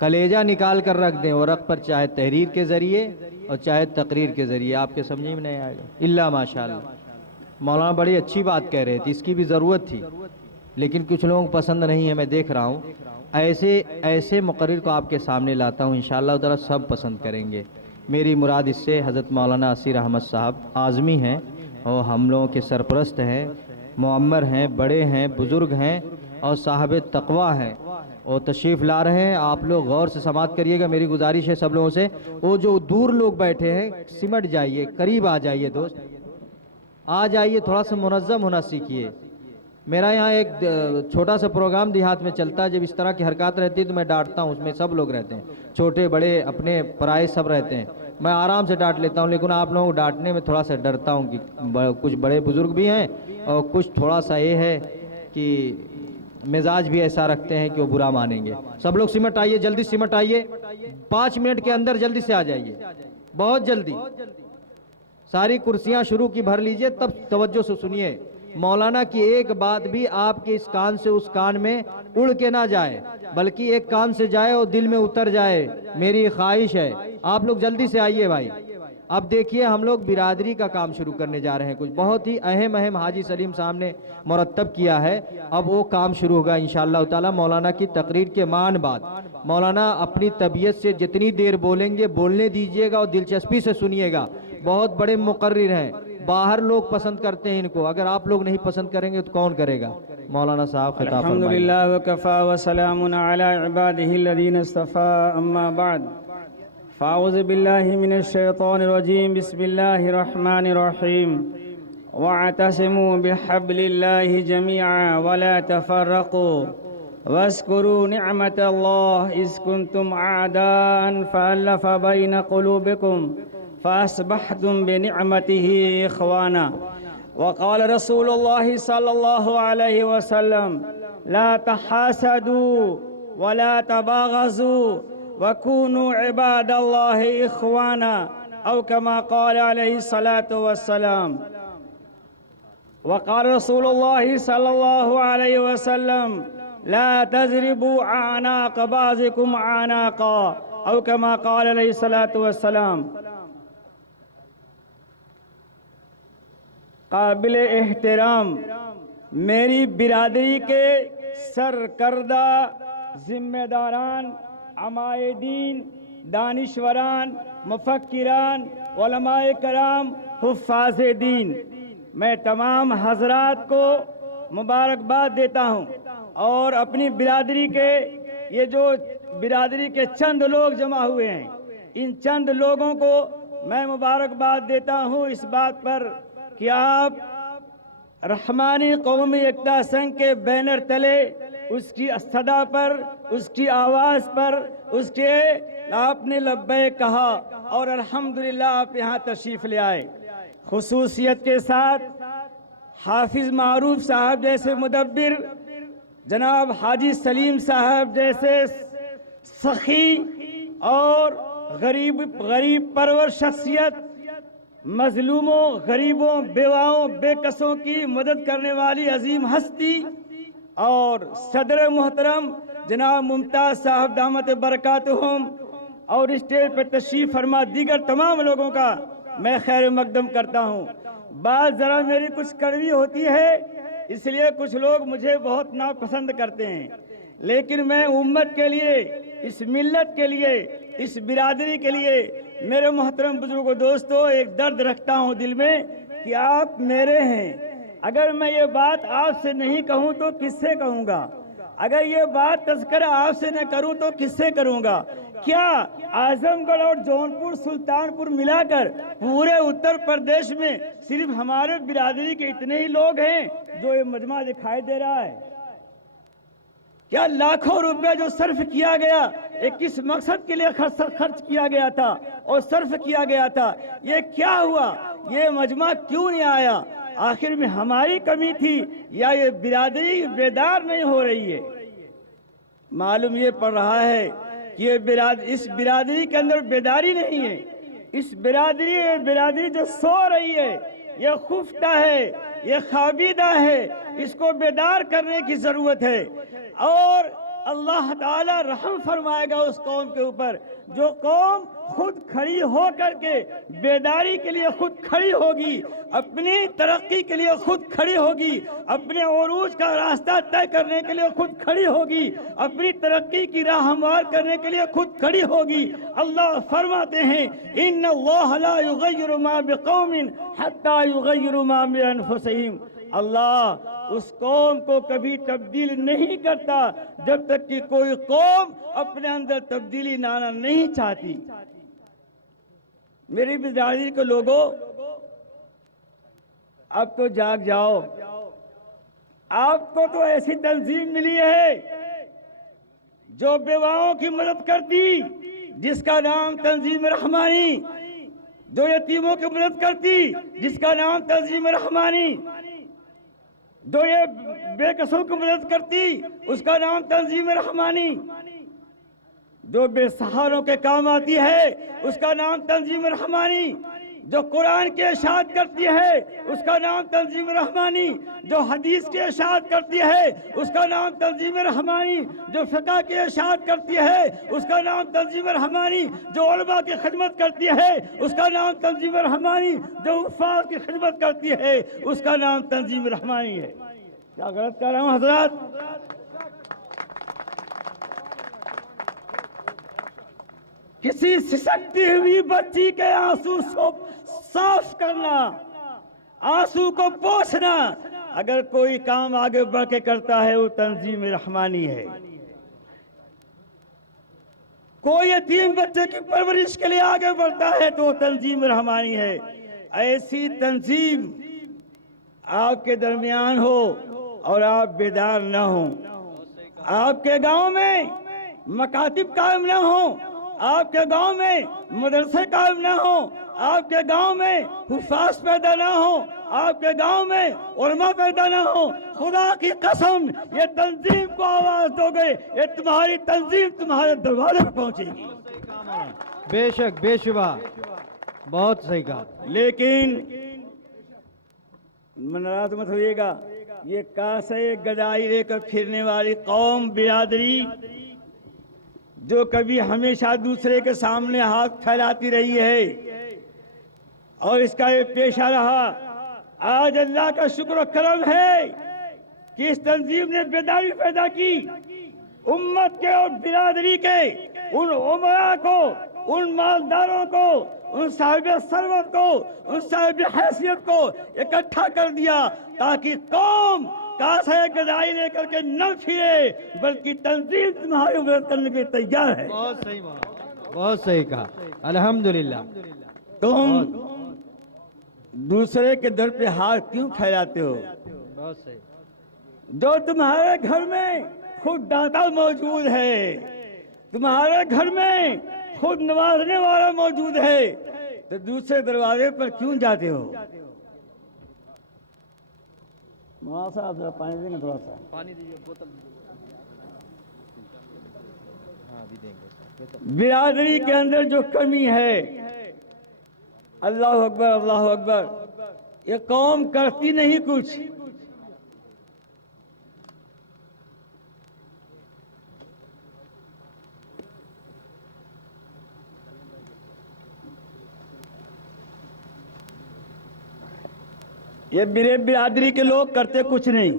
کلیجہ نکال کر رکھ دیں ورق پر، چاہے تحریر کے ذریعے اور چاہے تقریر کے ذریعے، آپ کے سمجھے میں نہیں آئے گا الا ماشاءاللہ۔ مولانا بڑی اچھی بات کہہ رہے تھے، اس کی بھی ضرورت تھی، لیکن کچھ لوگوں کو پسند نہیں ہے، میں دیکھ رہا ہوں۔ ایسے مقرر کو آپ کے سامنے لاتا ہوں، انشاءاللہ تعالی سب پسند کریں گے۔ میری مراد اس سے حضرت مولانا اسیر احمد صاحب اعظمی ہیں، اور ہم لوگوں کے سرپرست ہیں، معمر ہیں، بڑے ہیں، بزرگ ہیں اور صاحب تقوی ہیں، اور تشریف لا رہے ہیں۔ آپ لوگ غور سے سماعت کریے گا، میری گزارش ہے سب لوگوں سے، وہ جو دور لوگ بیٹھے ہیں سمٹ جائیے، قریب آ جائیے، دوست آ جائیے، تھوڑا سا منظم ہونا سیکھیے۔ میرا یہاں ایک چھوٹا سا پروگرام دیہات میں چلتا ہے، جب اس طرح کی حرکات رہتی ہے تو میں ڈانٹتا ہوں، اس میں سب لوگ رہتے ہیں، چھوٹے بڑے اپنے پرائے سب رہتے ہیں، میں آرام سے ڈانٹ لیتا ہوں، لیکن آپ لوگوں کو ڈانٹنے میں تھوڑا سا ڈرتا ہوں کہ کچھ بڑے بزرگ بھی ہیں اور کچھ تھوڑا سا یہ ہے کہ مزاج بھی ایسا رکھتے ہیں کہ وہ برا مانیں گے۔ سب لوگ سمٹ آئیے، جلدی سمٹ آئیے، 5 منٹ کے اندر جلدی سے آ جائیے، بہت جلدی۔ ساری کرسیاں شروع کی بھر لیجئے، تب توجہ سے سنیے۔ مولانا کی ایک بات بھی آپ کے اس کان سے اس کان میں اڑ کے نہ جائے، بلکہ ایک کان سے جائے اور دل میں اتر جائے، میری خواہش ہے۔ آپ لوگ جلدی سے آئیے بھائی۔ اب دیکھیے ہم لوگ برادری کا کام شروع کرنے جا رہے ہیں، کچھ بہت ہی اہم حاجی سلیم صاحب نے مرتب کیا ہے، اب وہ کام شروع ہوگا انشاءاللہ تعالی مولانا کی تقریر کے مان بعد۔ مولانا اپنی طبیعت سے جتنی دیر بولیں گے بولنے دیجئے گا اور دلچسپی سے سنیے گا، بہت بڑے مقرر ہیں، باہر لوگ پسند کرتے ہیں ان کو، اگر آپ لوگ نہیں پسند کریں گے تو کون کرے گا؟ مولانا صاحب خطاب فرمائیے۔ الحمدللہ وکفا وسلام علی عبادہ الذین اصطفیٰ، اما بعد فاعوذ باللہ من الشیطان الرجیم، بسم اللہ الرحمن الرحیم، واعتصموا بحبل اللہ جميعا ولا تفرقوا واذکروا نعمت اللہ اذ کنتم اعداء فألف بین قلوبکم فاصبحتم بنعمته اخوانا، وقال رسول اللہ صلی اللہ علیہ وسلم لا تحاسدوا ولا تباغضوا وكونوا عباد الله إخوانا، أو كما قال عليه الصلاة والسلام. وقال رسول الله صلى الله عليه وسلم لا تضربوا أعناق بعضكم أعناقا، أو كما قال عليه الصلاة والسلام. قابل احترام میری برادری کے سرکردہ ذمہ داران، عمائدین، دانشوران، مفکران، علماء کرام، حفاظ دین، میں تمام حضرات کو مبارکباد دیتا ہوں، اور اپنی برادری کے یہ جو برادری کے چند لوگ جمع ہوئے ہیں، ان چند لوگوں کو میں مبارکباد دیتا ہوں اس بات پر کہ آپ رحمانی قومی ایکتا سنگھ کے بینر تلے، اس کی صدا پر، اس کی آواز پر، اس کے آپ نے لبیک کہا اور الحمدللہ آپ یہاں تشریف لے آئے۔ خصوصیت کے ساتھ حافظ معروف صاحب جیسے مدبر، جناب حاجی سلیم صاحب جیسے سخی اور غریب پرور شخصیت، مظلوموں، غریبوں، بیواؤں، بے کسوں کی مدد کرنے والی عظیم ہستی، اور صدر محترم جناب ممتاز صاحب دامت برکاتہم، اور اسٹیج پہ تشریف فرما دیگر تمام لوگوں کا میں خیر مقدم کرتا ہوں۔ بات ذرا میری کچھ کڑوی ہوتی ہے، اس لیے کچھ لوگ مجھے بہت ناپسند کرتے ہیں، لیکن میں امت کے لیے، اس ملت کے لیے، اس برادری کے لیے، میرے محترم بزرگوں دوستو، ایک درد رکھتا ہوں دل میں کہ آپ میرے ہیں۔ اگر میں یہ بات آپ سے نہیں کہوں تو کس سے کہوں گا؟ اگر یہ بات تذکرہ آپ سے نہ کروں تو کس سے کروں گا؟ کیا اعظم گڑھ اور جونپور سلطانپور ملا کر پورے اتر پردیش میں صرف ہمارے برادری کے اتنے ہی لوگ ہیں جو یہ مجمع دکھائی دے رہا ہے؟ کیا لاکھوں روپے جو صرف کیا گیا، یہ کس مقصد کے لیے خرچ کیا گیا تھا اور صرف کیا گیا تھا؟ یہ کیا ہوا؟ یہ مجمع کیوں نہیں آیا؟ آخر میں ہماری کمی تھی یا یہ برادری بیدار نہیں ہو رہی ہے؟ معلوم یہ پڑ رہا ہے کہ اس برادری کے اندر بیداری نہیں ہے۔ اس برادری جو سو رہی ہے، یہ خفتہ ہے، یہ خوابیدہ ہے، اس کو بیدار کرنے کی ضرورت ہے۔ اور اللہ تعالیٰ رحم فرمائے گا اس قوم کے اوپر جو قوم خود کھڑی ہو کر کے بیداری کے لیے خود کھڑی ہوگی، اپنی ترقی کے لیے خود کھڑی ہوگی، اپنے عروج کا راستہ طے کرنے کے لیے خود کھڑی ہوگی، اپنی ترقی کی راہ ہموار کرنے کے لیے خود کھڑی ہوگی۔ اللہ فرماتے ہیں ان اللہ لا یغیر ما بقوم حتی یغیر ما بانفسہم، اللہ اس قوم کو کبھی تبدیل نہیں کرتا جب تک کہ کوئی قوم اپنے اندر تبدیلی لانا نہیں چاہتی۔ میری برادری کے لوگوں، اب تو جاگ جاؤ، آپ کو تو ایسی تنظیم ملی ہے جو بیواؤں کی مدد کرتی، جس کا نام تنظیم رحمانی، جو یتیموں کی مدد کرتی، جس کا نام تنظیم رحمانی، جو یہ بے کسوں کی مدد کرتی، اس کا نام تنظیم رحمانی، جو بے سہاروں کے کام آتی ہے، اس کا نام تنظیم رحمانی، جو قرآن کی اشاعت کرتی ہے، اس کا نام تنظیم رحمانی، جو حدیث کی اشاعت کرتی ہے، اس کا نام تنظیم رحمانی، جو فقہ کی اشاعت کرتی ہے، اس کا نام تنظیم رحمانی، جو علماء کی خدمت کرتی ہے، اس کا نام تنظیم رحمانی، جو حفاظ کی خدمت کرتی ہے، اس کا نام تنظیم رحمانی ہے۔ کیا غلط کہہ رہا ہوں حضرات؟ کسی سسکتی ہوئی بچی کے آنسو صاف کرنا، آنسو کو پوچھنا، اگر کوئی کام آگے بڑھ کے کرتا ہے وہ تنظیم رحمانی ہے۔ کوئی یتیم بچے کی پرورش کے لیے آگے بڑھتا ہے تو وہ تنظیم رحمانی ہے۔ ایسی تنظیم آپ کے درمیان ہو اور آپ بیدار نہ ہوں، آپ کے گاؤں میں مکاتب قائم نہ ہوں، آپ کے گاؤں میں مدرسے قائم نہ ہوں، آپ کے گاؤں میں حفاظ پیدا نہ ہوں، آپ کے گاؤں میں علماء پیدا نہ ہوں، خدا کی قسم یہ تنظیم کو آواز دو گے، یہ تمہاری تنظیم تمہارے دروازے پر پہنچے گی۔ بے شک، بے شبہ، بہت صحیح کہا۔ لیکن ناراض مت ہوئیے گا، یہ کاسے گدائی لے کر پھرنے والی قوم برادری جو کبھی ہمیشہ دوسرے کے سامنے ہاتھ پھیلاتی رہی ہے اور اس کا یہ پیشہ رہا، آج اللہ کا شکر و کرم ہے کہ اس تنظیم نے بیداری پیدا کی، امت کے اور برادری کے ان عمراء کو، ان مالداروں کو، ان صاحب ثروت کو، ان صاحب حیثیت کو اکٹھا کر دیا تاکہ قوم کاسے گدائی لے کر کے نہ پھرے، بلکہ تنظیم تمہاری مدد کرنے کے لیے تیار ہے۔ بہت صحیح مولانا، بہت صحیح کہا، الحمدللہ۔ تم دوسرے کے در پہ ہاتھ کیوں پھیلاتے ہو؟ بہت صحیح۔ جو تمہارے گھر میں خود داتا موجود ہے، تمہارے گھر میں خود نوازنے والا موجود ہے، تو دوسرے دروازے پر کیوں جاتے ہو؟ مولانا صاحب ذرا پانی دیں گے، تھوڑا سا پانی دیجیے، بوتل ہاں ابھی دیں گے۔ برادری کے اندر جو کمی ہے، اللہ اکبر، اللہ اکبر، یہ قوم کرتی نہیں کچھ۔ یہ میرے برادری کے لوگ کرتے کچھ نہیں،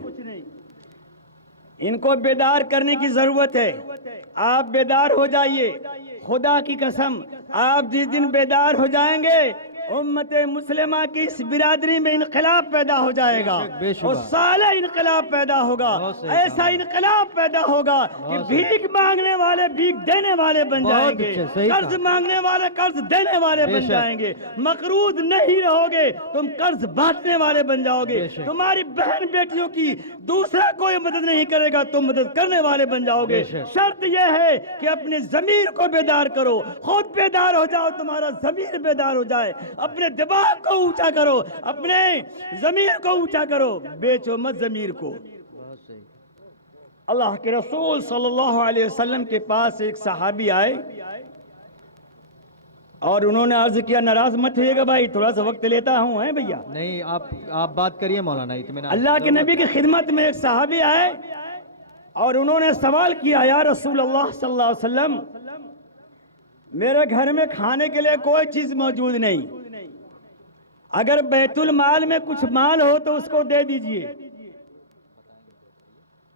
ان کو بیدار کرنے کی ضرورت ہے۔ آپ بیدار ہو جائیے، خدا کی قسم آپ جس دن بیدار ہو جائیں گے امت مسلمہ کی اس برادری میں انقلاب پیدا ہو جائے گا، اور سالہ انقلاب پیدا ہوگا، ایسا انقلاب پیدا ہوگا کہ بھیک مانگنے والے بھیک دینے والے بن جائیں گے، قرض مانگنے والے قرض دینے والے بن جائیں گے، مقروض نہیں رہو گے، تم قرض بانٹنے والے بن جاؤ گے، تمہاری بہن بیٹیوں کی دوسرا کوئی مدد نہیں کرے گا، تم مدد کرنے والے بن جاؤ گے۔ شرط یہ ہے کہ اپنے ضمیر کو بیدار کرو، خود بیدار ہو جاؤ، تمہارا ضمیر بیدار ہو جائے، اپنے دماغ کو اونچا کرو، اپنے ضمیر کو اونچا کرو، بیچو مت ضمیر کو۔ اللہ کے رسول صلی اللہ علیہ وسلم کے پاس ایک صحابی آئے اور انہوں نے عرض کیا، ناراض مت ہوئیے گا بھائی، تھوڑا سا وقت لیتا ہوں ہیں بھیا؟ نہیں، آپ بات کریے مولانا، اطمینان۔ اللہ کے نبی کی خدمت میں ایک صحابی آئے اور انہوں نے سوال کیا یا رسول اللہ صلی اللہ علیہ وسلم میرے گھر میں کھانے کے لیے کوئی چیز موجود نہیں، اگر بیت المال میں کچھ مال ہو تو اس کو دے دیجئے۔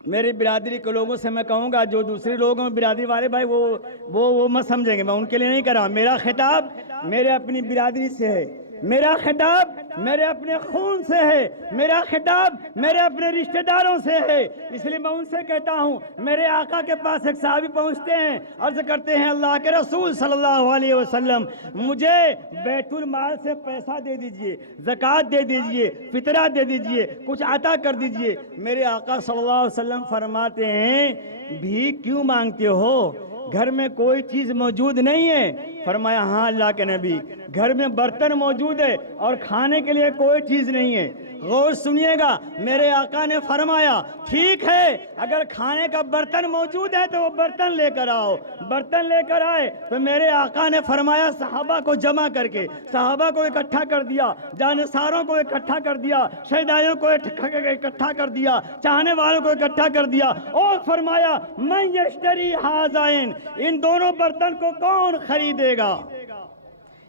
میری برادری کے لوگوں سے میں کہوں گا، جو دوسرے لوگوں میں برادری والے بھائی وہ مت سمجھیں گے، میں ان کے لیے نہیں کر رہا، میرا خطاب میرے اپنی برادری سے ہے، میرا خطاب میرے اپنے خون سے ہے، میرا خطاب میرے اپنے رشتہ داروں سے ہے، اس لیے میں ان سے کہتا ہوں، میرے آقا کے پاس ایک صحابی پہنچتے ہیں، عرض کرتے ہیں اللہ کے رسول صلی اللہ علیہ وسلم مجھے بیت المال سے پیسہ دے دیجئے، زکوٰۃ دے دیجئے، فطرہ دے دیجئے، کچھ عطا کر دیجئے۔ میرے آقا صلی اللہ علیہ وسلم فرماتے ہیں بھیک کیوں مانگتے ہو، گھر میں کوئی چیز موجود نہیں ہے؟ فرمایا ہاں اللہ کے نبی، گھر میں برتن موجود ہے اور کھانے کے لیے کوئی چیز نہیں ہے۔ غور سنیے گا، میرے آقا نے فرمایا ٹھیک ہے اگر کھانے کا برتن موجود ہے تو وہ برتن لے کر آؤ۔ برتن لے کر آئے تو میرے آقا نے فرمایا صحابہ کو جمع کر کے، صحابہ کو اکٹھا کر دیا، جانثاروں کو اکٹھا کر دیا، شہدائیوں کو اکٹھا کر دیا، چاہنے والوں کو اکٹھا کر دیا، اور فرمایا من یشتری ھذین، ان دونوں برتن کو کون خریدے گا؟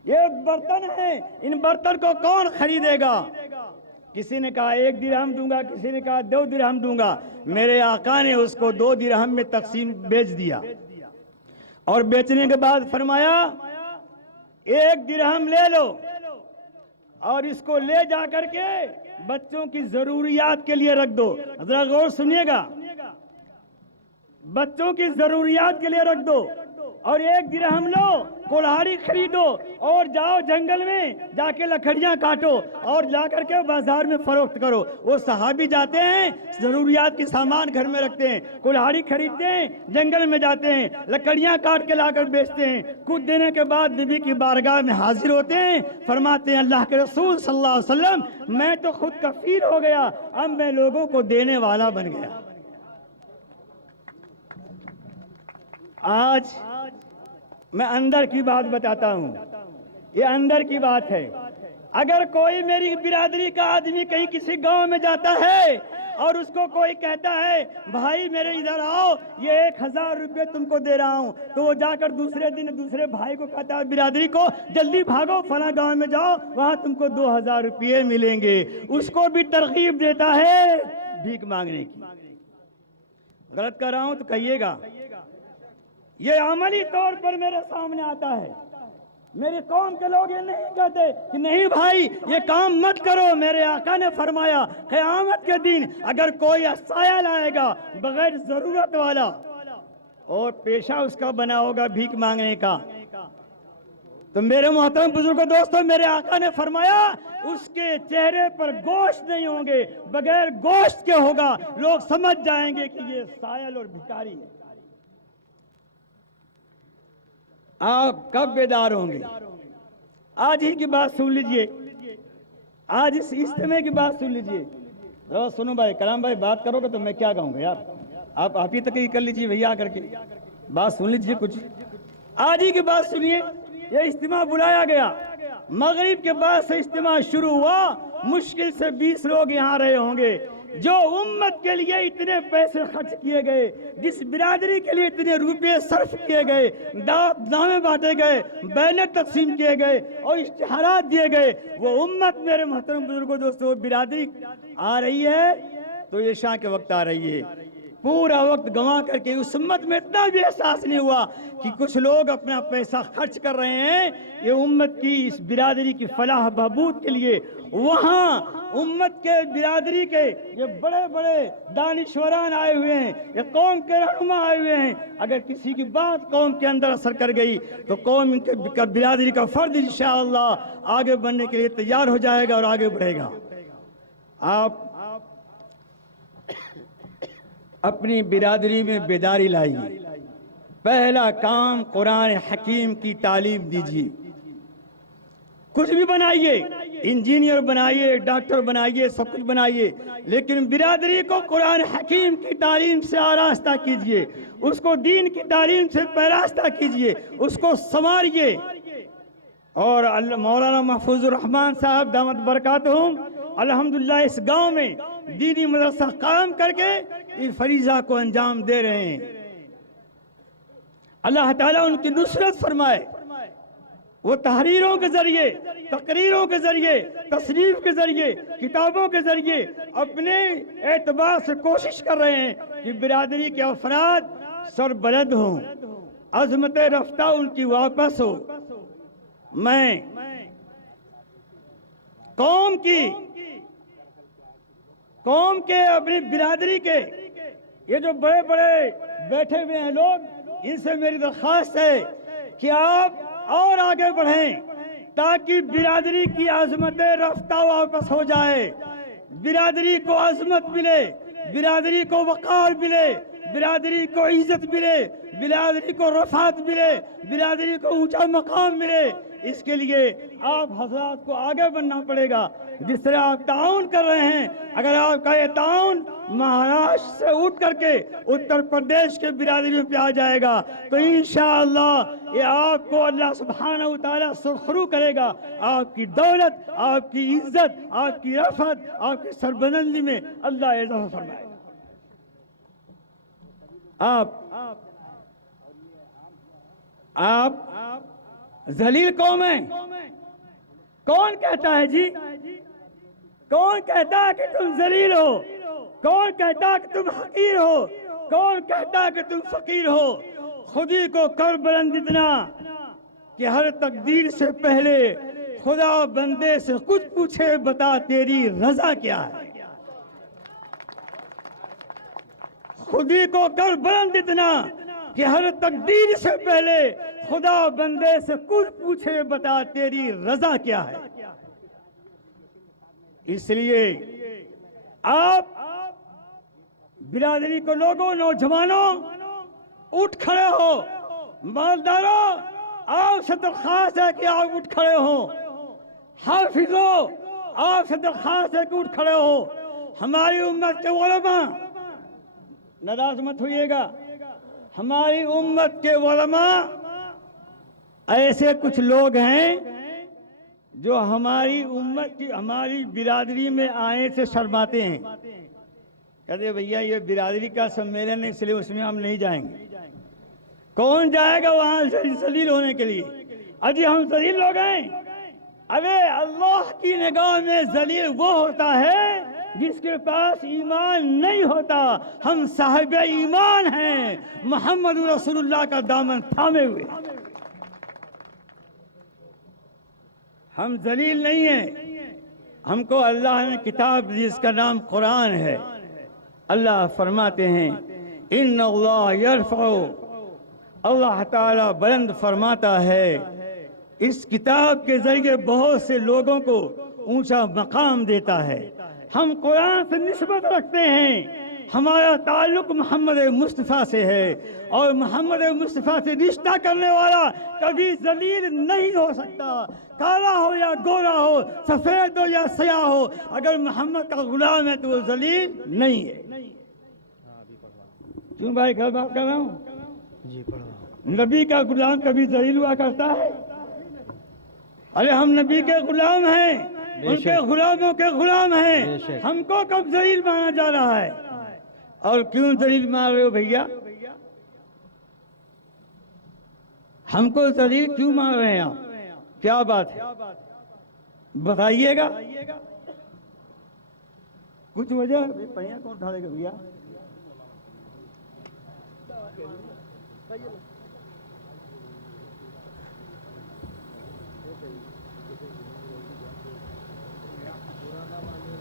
یہ برتن ہیں، ان برتن کو کون خریدے گا؟ کسی نے کہا 1 درہم دوں گا، کسی نے کہا 2 درہم دوں گا۔ میرے آقا نے اس کو 2 درہم میں تقسیم بیچ دیا، اور بیچنے کے بعد فرمایا 1 درہم لے لو اور اس کو لے جا کر کے بچوں کی ضروریات کے لیے رکھ دو۔ ذرا غور سنیے گا، بچوں کی ضروریات کے لیے رکھ دو، اور 1 درہم لو، کلہاڑی خریدو اور جاؤ جنگل میں جا کے لکڑیاں کاٹو اور جا کر کے بازار میں فروخت کرو۔ وہ صحابی جاتے ہیں، ضروریات کی سامان گھر میں رکھتے ہیں، کلہاڑی خریدتے ہیں، جنگل میں جاتے ہیں، لکڑیاں کاٹ کے لا کر بیچتے ہیں، کچھ دینے کے بعد نبی کی بارگاہ میں حاضر ہوتے ہیں، فرماتے ہیں اللہ کے رسول صلی اللہ علیہ وسلم میں تو خود کفیل ہو گیا، اب میں لوگوں کو دینے والا بن گیا۔ آج میں اندر کی بات بتاتا ہوں، یہ اندر کی بات ہے۔ اگر کوئی میری برادری کا آدمی کہیں کسی گاؤں میں جاتا ہے اور اس کو کوئی کہتا ہے بھائی میرے ادھر آؤ، یہ 1000 روپے تم کو دے رہا ہوں، تو وہ جا کر دوسرے دن دوسرے بھائی کو کہتا ہے برادری کو جلدی بھاگو فلاں گاؤں میں جاؤ، وہاں تم کو 2000 روپے ملیں گے، اس کو بھی ترغیب دیتا ہے بھیک مانگنے کی۔ غلط کر رہا ہوں تو کہیے گا، یہ عملی طور پر میرے سامنے آتا ہے۔ میری قوم کے لوگ یہ نہیں کہتے کہ نہیں بھائی یہ کام مت کرو۔ میرے آقا نے فرمایا قیامت کے دن اگر کوئی سایہ لائے گا بغیر ضرورت والا اور پیشہ اس کا بنا ہوگا بھیک مانگنے کا، تو میرے محترم بزرگوں دوستوں، میرے آقا نے فرمایا اس کے چہرے پر گوشت نہیں ہوں گے، بغیر گوشت کے ہوگا، لوگ سمجھ جائیں گے کہ یہ سائل اور بھکاری ہے۔ آپ کب بیدار ہوں گے؟ آج ہی کی بات سن لیجئے، آج اس اجتماع کی بات سن لیجئے۔ سنو بھائی، کلام بھائی بات کرو گے تو میں کیا کہوں گا یار، آپ ہی تقریر کر لیجئے بھیا، آ کر کے بات سن لیجئے کچھ۔ آج ہی کی بات سنیے، یہ اجتماع بلایا گیا، مغرب کے بعد سے اجتماع شروع ہوا، مشکل سے 20 لوگ یہاں رہے ہوں گے۔ جو امت کے لیے اتنے پیسے خرچ کیے گئے، جس برادری کے لیے اتنے روپے صرف کیے گئے، نامے بانٹے گئے، بینر تقسیم کیے گئے اور اشتہارات دیے گئے، وہ امت میرے محترم بزرگوں دوستوں، برادری آ رہی ہے تو عشاء کے وقت آ رہی ہے۔ پورا وقت گنوا کر کے اس امت میں اتنا بھی احساس نہیں ہوا کہ کچھ لوگ اپنا پیسہ خرچ کر رہے ہیں یہ امت کی، اس برادری کی فلاح بہبود کے لیے۔ وہاں امت کے برادری کے یہ بڑے بڑے دانشوران آئے ہوئے ہیں، یہ قوم کے رہنما آئے ہوئے ہیں، اگر کسی کی بات قوم کے اندر اثر کر گئی تو قوم کا برادری کا فرد انشاءاللہ آگے بڑھنے کے لیے تیار ہو جائے گا اور آگے بڑھے گا۔ آپ اپنی برادری میں بیداری لائیے، پہلا کام قرآن حکیم کی تعلیم دیجیے۔ کچھ بھی بنائیے، انجینئر بنائیے، ڈاکٹر بنائیے، سب کچھ بنائیے، لیکن برادری کو قرآن حکیم کی تعلیم سے آراستہ کیجیے، اس کو دین کی تعلیم سے پیراستہ کیجیے، اس کو سنوارئیے۔ اور مولانا محفوظ الرحمان صاحب دامت برکاتہم الحمدللہ اس گاؤں میں دینی مدرسہ قائم کر کے اس فریضہ کو انجام دے رہے ہیں۔ اللہ تعالیٰ ان کی نصرت فرمائے۔ وہ تحریروں کے ذریعے، تقریروں کے ذریعے، تصنیف کے ذریعے، کتابوں کے ذریعے اپنے اعتبار سے کوشش کر رہے ہیں کہ برادری کے افراد سربلند ہوں، عظمت رفتہ ان کی واپس ہو۔ میں قوم کے اپنی برادری کے یہ جو بڑے بڑے بیٹھے ہوئے ہیں لوگ، ان سے میری درخواست ہے کہ آپ اور آگے بڑھیں تاکہ برادری کی عظمت رفتہ واپس ہو جائے، برادری کو عظمت ملے، برادری کو وقار ملے، برادری کو عزت ملے، برادری کو رفعت ملے، برادری کو اونچا مقام ملے۔ اس کے لیے آپ حضرات کو آگے بڑھنا پڑے گا۔ جس طرح آپ تعاون کر رہے ہیں، اگر آپ کا یہ تعاون مہاراشٹر سے اٹھ کر کے اتر پردیش کے برادریوں پہ آ جائے گا تو انشاءاللہ یہ آپ کو اللہ سبحانہ وتعالی سرخرو کرے گا۔ آپ کی دولت، آپ کی عزت، آپ کی رفعت، آپ کی سربلندی میں اللہ اضافہ فرمائے۔ آپ ذلیل قوم ہیں۔ کون کہتا ہے جی؟ کون کہتا ہے کہ تم ذلیل ہو؟ کون کہتا ہے کہ تم حقیر ہو؟ کون کہتا ہے کہ تم فقیر ہو؟ خودی کو کر بلند اتنا کہ ہر تقدیر سے پہلے خدا بندے سے کچھ پوچھے، بتا تیری رضا کیا ہے۔ خودی کو کر بلند اتنا کہ ہر تقدیر سے پہلے خدا بندے سے کچھ پوچھے، بتا تیری رضا کیا ہے۔ اس لیے آپ برادری کو لوگوں، نوجوانوں اٹھ کھڑے ہو، مالداروں آپ سے درخواست ہے کہ آپ اٹھ کھڑے ہوں، حافظوں آپ سے درخواست ہے کہ اٹھ کھڑے ہو۔ ہماری امت کے علماء، ناراض مت ہوئیے گا، ہماری امت کے علماء ایسے کچھ لوگ ہیں جو ہماری امت کی، ہماری برادری میں آنے سے شرماتے ہیں، کہتے ہیں بھیا یہ برادری کا سمیلن ہے اس لیے اس میں ہم نہیں جائیں گے۔ کون جائے گا وہاں ذلیل ہونے کے لیے؟ اجی ہم ذلیل لوگ ہیں؟ ارے اللہ کی نگاہ میں ذلیل وہ ہوتا ہے جس کے پاس ایمان نہیں ہوتا۔ ہم صاحب ایمان ہیں، محمد رسول اللہ کا دامن تھامے ہوئے، ہم ذلیل نہیں ہیں۔ ہم کو اللہ نے کتاب دی، اس کا نام قرآن ہے۔ اللہ فرماتے ہیں ان اللہ یرفع، اللہ تعالیٰ بلند فرماتا ہے، اس کتاب کے ذریعے بہت سے لوگوں کو اونچا مقام دیتا ہے۔ ہم قرآن سے نسبت رکھتے ہیں، ہمارا تعلق محمد مصطفیٰ سے ہے، اور محمد مصطفیٰ سے رشتہ کرنے والا کبھی ذلیل نہیں ہو سکتا، کالا ہو یا گورا ہو، سفید ہو یا سیاہ ہو، اگر محمد کا غلام ہے تو وہ ذلیل نہیں ہے۔ کیوں بھائی گھر بات کر رہا ہوں؟ جی پڑھو۔ نبی کا غلام کبھی ذلیل ہوا کرتا ہے؟ ارے ہم نبی کے غلام ہیں، ان کے غلاموں کے غلام ہیں، ہم کو کب ذلیل مانا جا رہا ہے؟ اور کیوں ذلیل مان رہے ہو بھیا؟ ہم کو ذلیل کیوں مان رہے ہیں آپ؟ کیا بات ہے بتائیے گا، کچھ وجہ؟ پہیا کون اٹھا گا بھیا؟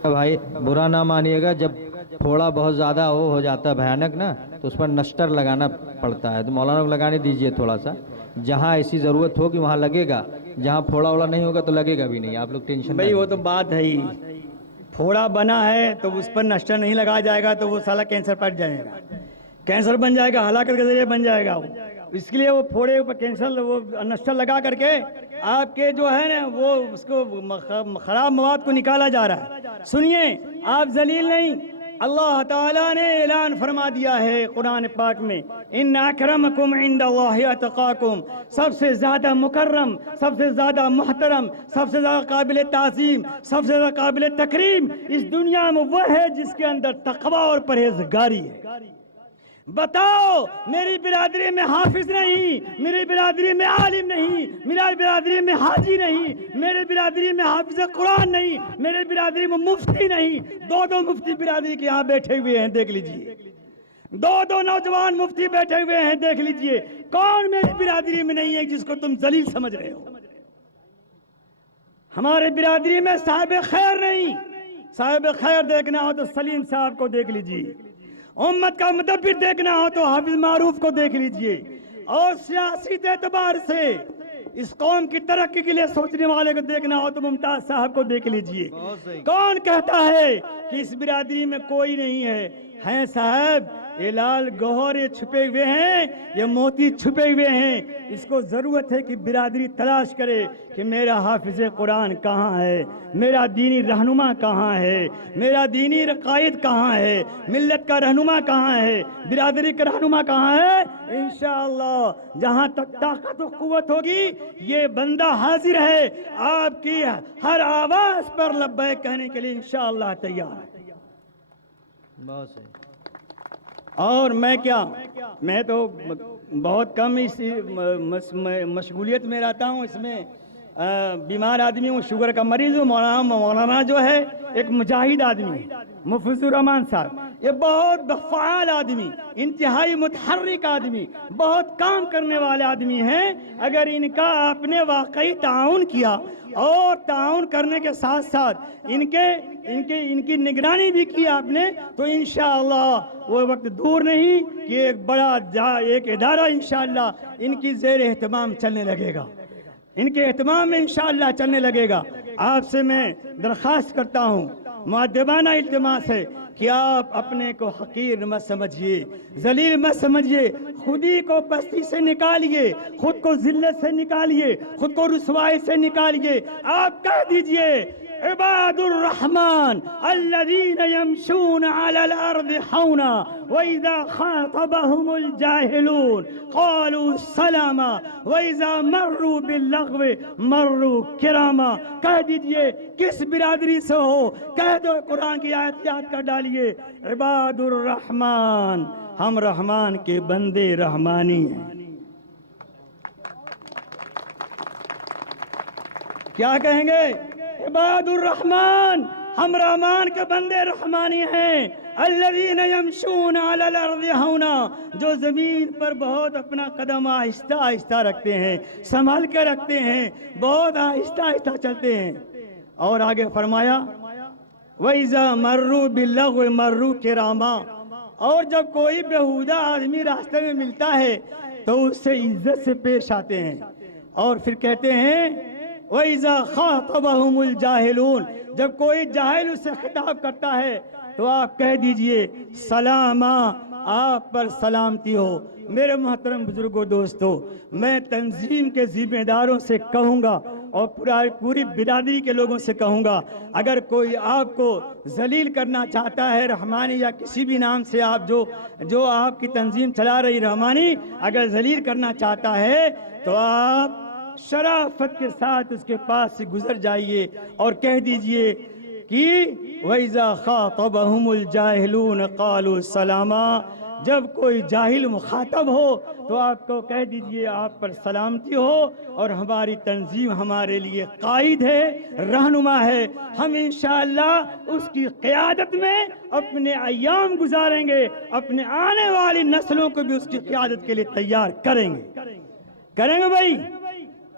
بھائی برا نہ مانیے گا، جب تھوڑا بہت زیادہ وہ ہو جاتا ہے بھیانک نا، تو اس پر نشتر لگانا پڑتا ہے، تو مولانا کو لگانے دیجئے تھوڑا سا، جہاں ایسی ضرورت ہوگی وہاں لگے گا، جہاں پھوڑا اوڑا نہیں ہوگا تو لگے گا بھی نہیں، آپ لوگ ٹینشن بھائی وہ تو بات ہے ہی، پھوڑا بنا ہے تو اس پر نشتر نہیں لگایا جائے گا تو وہ سالہ کینسر پڑ جائے گا، کینسر بن جائے گا، ہلاکت کے ذریعے بن جائے گا وہ۔ اس کے لیے وہ پھوڑے اوپر کینسر وہ نشتر لگا کر کے آپ کے جو ہے نا وہ اس کو خراب مواد کو نکالا جا رہا ہے۔ سنیے، آپ ذلیل نہیں، اللہ تعالیٰ نے اعلان فرما دیا ہے قرآن پاک میں، ان اکرمکم عند اللہ اتقاکم، سب سے زیادہ مکرم، سب سے زیادہ محترم، سب سے زیادہ قابل تعظیم، سب سے زیادہ قابل تکریم اس دنیا میں وہ ہے جس کے اندر تقوی اور پرہیزگاری ہے۔ بتاؤ، میری برادری میں حافظ نہیں، میری برادری میں عالم نہیں، میری برادری میں حاجی نہیں، میری برادری میں حافظ قرآن نہیں، میری برادری میں مفتی نہیں، دو مفتی برادری کے یہاں بیٹھے ہوئے ہیں، دیکھ لیجئے، دو نوجوان مفتی بیٹھے ہوئے ہیں، دیکھ لیجئے، کون میری برادری میں نہیں ہے جس کو تم ذلیل سمجھ رہے ہو؟ ہمارے برادری میں صاحب خیر نہیں، صاحب خیر دیکھنا ہو تو سلیم صاحب کو دیکھ لیجئے، امت کا مدبر دیکھنا ہو تو حافظ معروف کو دیکھ لیجئے، اور سیاسی اعتبار سے اس قوم کی ترقی کے لیے سوچنے والے کو دیکھنا ہو تو ممتاز صاحب کو دیکھ لیجئے۔ کون کہتا ہے کہ اس برادری میں کوئی نہیں ہے؟ ہیں صاحب، یہ لال گوہر یہ چھپے ہوئے ہیں، یہ موتی چھپے ہوئے ہیں، اس کو ضرورت ہے کہ برادری تلاش کرے کہ میرا حافظ قرآن کہاں ہے، میرا دینی رہنما کہاں ہے، میرا دینی قائد کہاں ہے، ملت کا رہنما کہاں ہے، برادری کا رہنما کہاں ہے۔ انشاءاللہ جہاں تک طاقت و قوت ہوگی یہ بندہ حاضر ہے، آپ کی ہر آواز پر لبیک کہنے کے لیے انشاءاللہ تیار ہے۔ بہت صحیح۔ اور میں کیا، میں تو بہت کم اس مشغولیت میں رہتا ہوں، اس میں بیمار آدمی ہوں، شوگر کا مریض ہوں۔ مولانا جو ہے ایک مجاہد آدمی ہے، مفیض الرحمان صاحب، یہ بہت فعال آدمی، انتہائی متحرک آدمی، بہت کام کرنے والے آدمی ہیں۔ اگر ان کا آپ نے واقعی تعاون کیا اور تعاون کرنے کے ساتھ ساتھ ان کی نگرانی بھی کی آپ نے، تو انشاءاللہ وہ وقت دور نہیں کہ ایک بڑا ایک ادارہ انشاءاللہ ان کی زیر اہتمام چلنے لگے گا، ان کے اہتمام میں انشاءاللہ چلنے لگے گا۔ آپ سے میں درخواست کرتا ہوں، مؤدبانہ التماس ہے کہ آپ اپنے کو حقیر مت سمجھیے، ذلیل مت سمجھیے، خود ہی کو پستی سے نکالیے، خود کو ذلت سے نکالیے، خود کو رسوائی سے نکالیے۔ آپ کہہ دیجئے عباد الرحمن الذين يمشون على الارض حونا واذا خاطبهم الجاهلون قالوا سلاما واذا مروا باللغو مروا کراما۔ کہہ دیجئے کس برادری سے ہو، کہہ دو، قرآن کی آیت یاد کر ڈالیے، عباد الرحمن، ہم رحمان کے بندے رحمانی ہیں۔ کیا کہیں گے؟ عباد الرحمن، ہم رحمان کے بندے رحمانی ہیں۔ الذین یمشون علی الارض ہونا، جو زمین پر بہت اپنا قدم آہستہ آہستہ رکھتے ہیں، سنبھل کے رکھتے ہیں، بہت آہستہ آہستہ چلتے ہیں۔ اور آگے فرمایا وَإِذَا مَرُّوا بِاللَّغْوِ مَرُّوا كِرَامًا، اور جب کوئی بیہودہ آدمی راستے میں ملتا ہے تو اس سے عزت سے پیش آتے ہیں، اور پھر کہتے ہیں وَإِذَا خَاطَبَهُمُ الْجَاهِلُونَ، جب کوئی جاہل اس سے خطاب کرتا ہے تو آپ کہہ دیجئے سلاما، آپ پر سلامتی ہو۔ میرے محترم بزرگوں، دوستو، میں تنظیم کے ذمہ داروں سے کہوں گا اور پوری برادری کے لوگوں سے کہوں گا، اگر کوئی آپ کو ذلیل کرنا چاہتا ہے، رحمانی یا کسی بھی نام سے، آپ جو آپ کی تنظیم چلا رہی رحمانی، اگر ذلیل کرنا چاہتا ہے تو آپ شرافت کے ساتھ اس کے پاس سے گزر جائیے اور کہہ دیجئے کہ وَإِذَا خَاطَبَهُمُ الْجَاهِلُونَ قَالُوا سَلَامًا، جب کوئی جاہل مخاطب ہو تو آپ کو کہہ دیجئے آپ پر سلامتی ہو، اور ہماری تنظیم ہمارے لیے قائد ہے، رہنما ہے، ہم انشاءاللہ اس کی قیادت میں اپنے ایام گزاریں گے، اپنے آنے والی نسلوں کو بھی اس کی قیادت کے لیے تیار کریں گے بھائی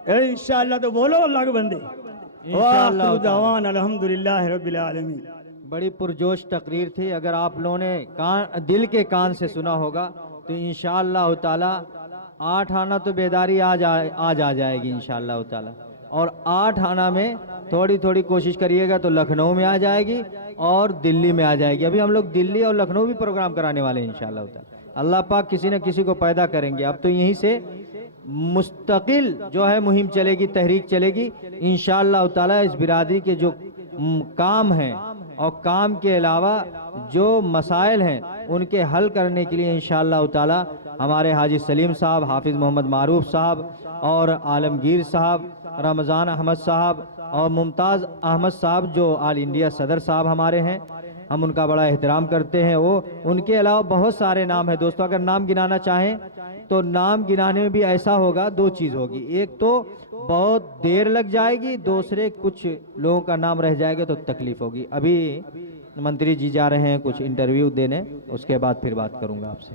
انشاءاللہ۔ تو بولو اللہ کے بندے، وآخر دعوانا الحمدللہ رب العالمین۔ بڑی پرجوش تقریر تھی، اگر آپ لوگوں نے دل کے کان سے سنا ہوگا تو انشاءاللہ تعالی 8 آنا تو بیداری آج آ جائے گی انشاءاللہ تعالی، اور 8 آنا میں تھوڑی تھوڑی کوشش کریے گا تو لکھنؤ میں آ جائے گی اور دلی میں آ جائے گی۔ ابھی ہم لوگ دلی اور لکھنؤ بھی پروگرام کرانے والے ہیں انشاءاللہ تعالی۔ اللہ پاک کسی نہ کسی کو پیدا کریں گے۔ اب تو یہیں سے مستقل جو ہے مہم چلے گی، تحریک چلے گی انشاءاللہ تعالی۔ اس برادری کے جو کام ہیں اور کام کے علاوہ جو مسائل ہیں ان کے حل کرنے کے لیے انشاءاللہ تعالی ہمارے حاجی سلیم صاحب، حافظ محمد معروف صاحب اور عالمگیر صاحب، رمضان احمد صاحب اور ممتاز احمد صاحب جو آل انڈیا صدر صاحب ہمارے ہیں، ہم ان کا بڑا احترام کرتے ہیں۔ وہ ان کے علاوہ بہت سارے نام ہیں دوستو، اگر نام گنانا چاہیں تو نام گنانے میں بھی ایسا ہوگا، دو چیز ہوگی، ایک تو بہت دیر لگ جائے گی، دوسرے کچھ لوگوں کا نام رہ جائے گا تو تکلیف ہوگی۔ ابھی منتری جی جا رہے ہیں کچھ انٹرویو دینے، اس کے بعد پھر بات کروں گا آپ سے۔